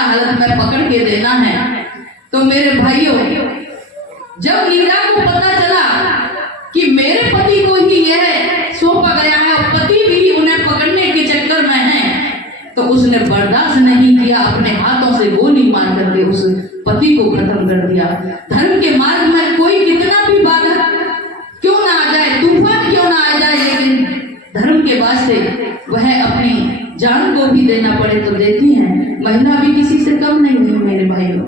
जिंदा हालत में पकड़ के देना है। तो मेरे भाइयों, जब मीरा को पता चला कि मेरे पति को ही यह सौंपा गया है और पति भी उन्हें पकड़ने के चक्कर में है, तो उसने बर्दाश्त नहीं किया, अपने हाथों से गोली मार करके उस पति को खत्म कर दिया। धर्म के मार्ग में कोई कितना भी बाधा क्यों ना आ जाए, तूफान क्यों ना आ जाए, लेकिन धर्म के वास्ते वह अपनी जान को भी देना पड़े तो देती हैं। महिला भी किसी से कम नहीं है मेरे भाइयों।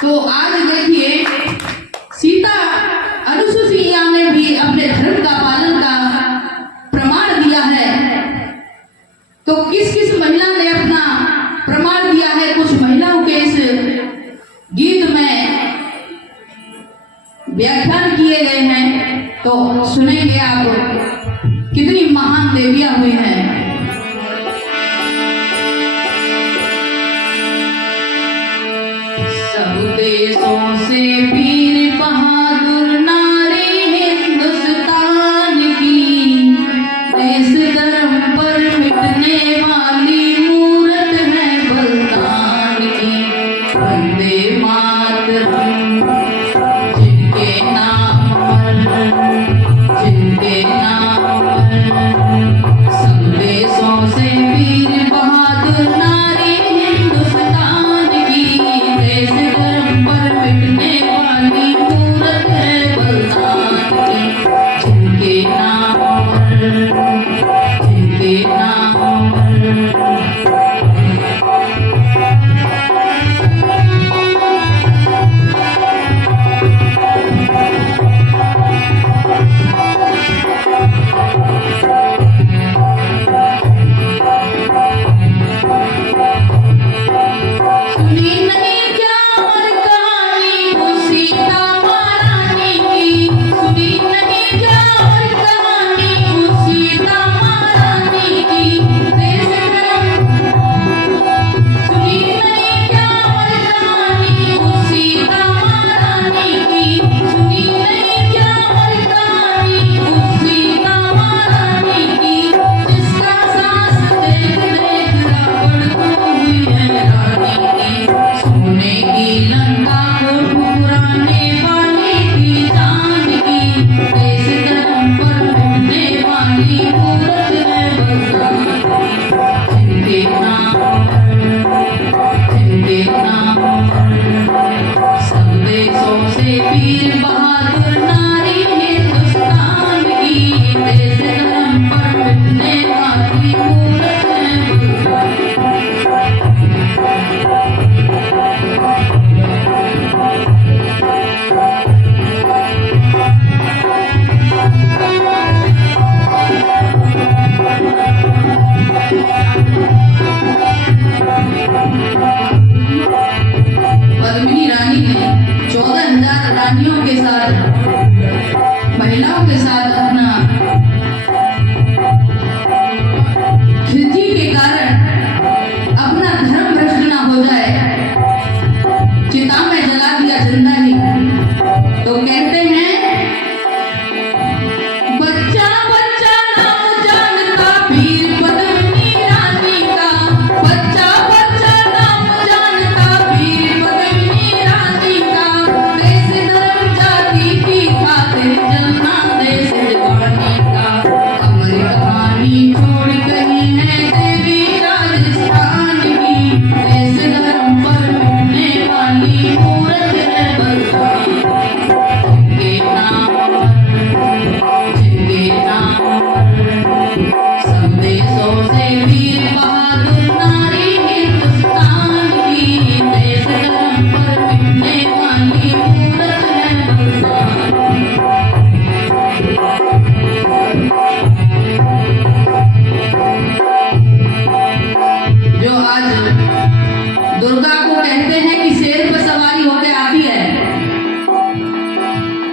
तो आज देखिए, सीता अनुसुईया ने भी अपने धर्म का पालन का प्रमाण दिया है। तो किस किस महिला ने अपना प्रमाण दिया है, कुछ महिलाओं के इस गीत में व्याख्यान किए गए हैं, तो सुनेंगे आप कितनी महान देवियां हुई हैं। सब देशों से वीर बहादुर नारी हिंदुस्तान की, देश धर्म पर मिटने वाली मूरत है बलिदान की। वंदे मातरम, जिनके नाम सब देशों से वीर बहादुर नारी हिंदुस्तान की, देश धर्म पर मिटने वाली मूरत है बलिदान की। जिनके नाम महिलाओं के साथ अपना धृति के कारण अपना धर्म भ्रष्ट ना हो जाए, चिता में जला दिया जिंदा ही। तो कहते हैं, बच्चा बच्चा नाम जानता वीर पद्मिनी रानी का, बच्चा बच्चा नाम जानता वीर पद्मिनी रानी का, देश धर्म जाति की खातिर जलना देश वाणी का। हमारी कहानी छोड़ गई है देवी राजस्थान की, देश धर्म पर मिटने वाली मूरत है बलिदान की। जिनके नाम सब देशों से वीर बहादुर नारी हिंदुस्तान की, देश धर्म पर मिटने वाली मूरत है बलिदान की। जो आज दुर्गा को कहते हैं कि शेर पर सवारी होकर आती है,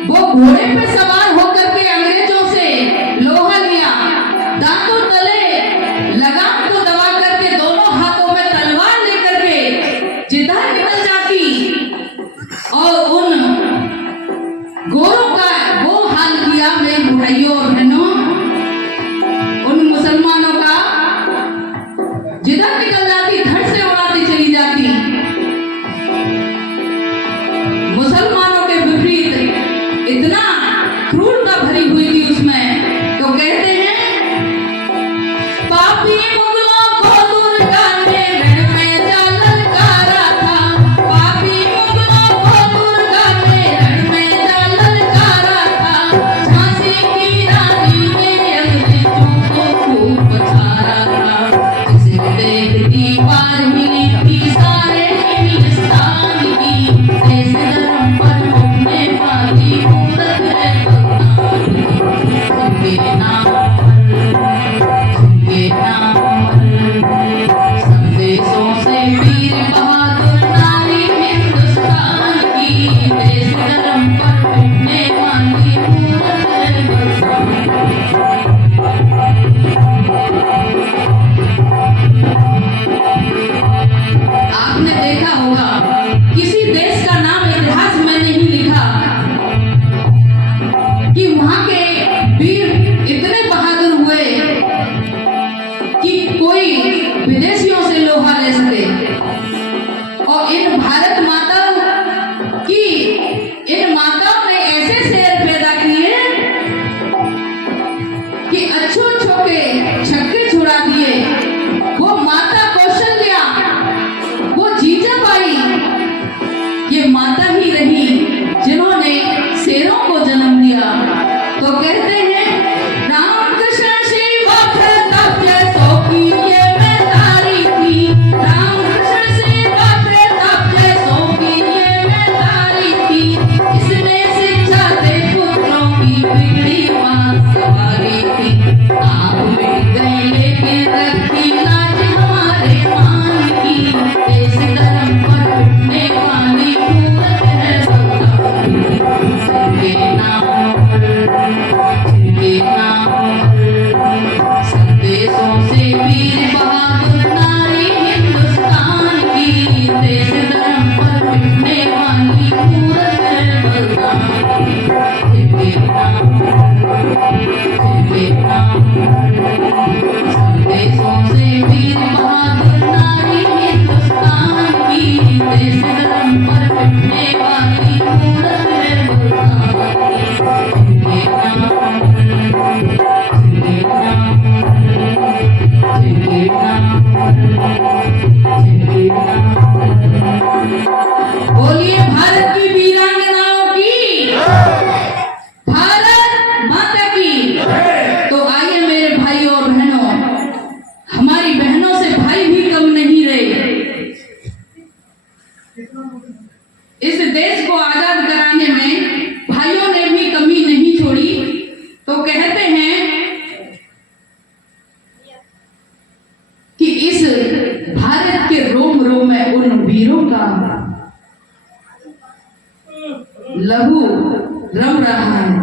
वो घोड़े पे सवार होकर के अंग्रेजों से लोहा लिया, दांतों तले लगाम को दबा करके दोनों हाथों में तलवार लेकर के जिधर निकल जाती, और उन गोरों का वो हाल किया मेरे भाइयों और बहनों, उन मुसलमानों का जिधर निकल जाती धड़ से क्रूरता भरी हुई थी उसमें। तो कहते हैं पापी मुगलों को दुर्गा ने रण में जा ललकारा था, पापी मुगलों को दुर्गा ने रण में जा ललकारा था, झांसी की रानी ने अंग्रेजों को खूब पछाड़ा था, जिसे देखती पार मिली थी सारे हिंदुस्तान की, देश धर्म पर मिटने वाली मूरत है भगवान की, जिनके नाम संदेशों से वीर बहादुर नारी हिंदुस्तान की, देश धर्म पर मिटने वाली मूरत है भगवान की। आपने देखा होगा किसी देश का नाम इतिहास में नहीं लिखा कि वहां के वीर इतने बहादुर हुए कि कोई विदेशियों से लोहा ले सके। और इन भारत माता की इन माताओं ने ऐसे शेर पैदा किए कि अच्छो के छक्के छुड़ा दिए। वो माता कौशल्या, वो जीजाबाई, ये माता ही रही जिन्होंने शेरों को जन्म दिया। तो कहते हैं रामकृष्ण शिवा प्रताप जैसों की ये मैं तारी थी, रामकृष्ण शिवा प्रताप जैसों की ये मैं तारी थी, इसने शिक्षा दे पुत्रों की बिगड़ी बात सवारी थी, आप मिट गए लेकिन रखी लाज हमारे मान की, देश धर्म पर मिटने वाली मूरत है भगवान की, जिनके नाम संदेशों से वीर बहादुर नारी हिंदुस्तान की, देश धर्म पर मिटने वाली मूरत है भगवान की, जिनके नाम संदेशों से वीर बहादुर नारी हिंदुस्तान की, देश धर्म पर मिटने वाली मूरत है भगवान की, जिनके नाम बोलिए भारत की वीरांगनाओं की, भारत माता की। तो आइए मेरे भाइयों और बहनों, हमारी बहनों से भाई भी कम नहीं रहे। इस देश को आजाद कराने में भाइयों ने भी कमी नहीं छोड़ी। तो कहते हैं कि इस भारत के रोम रोम में उन वीरों का लहू रम रहा है।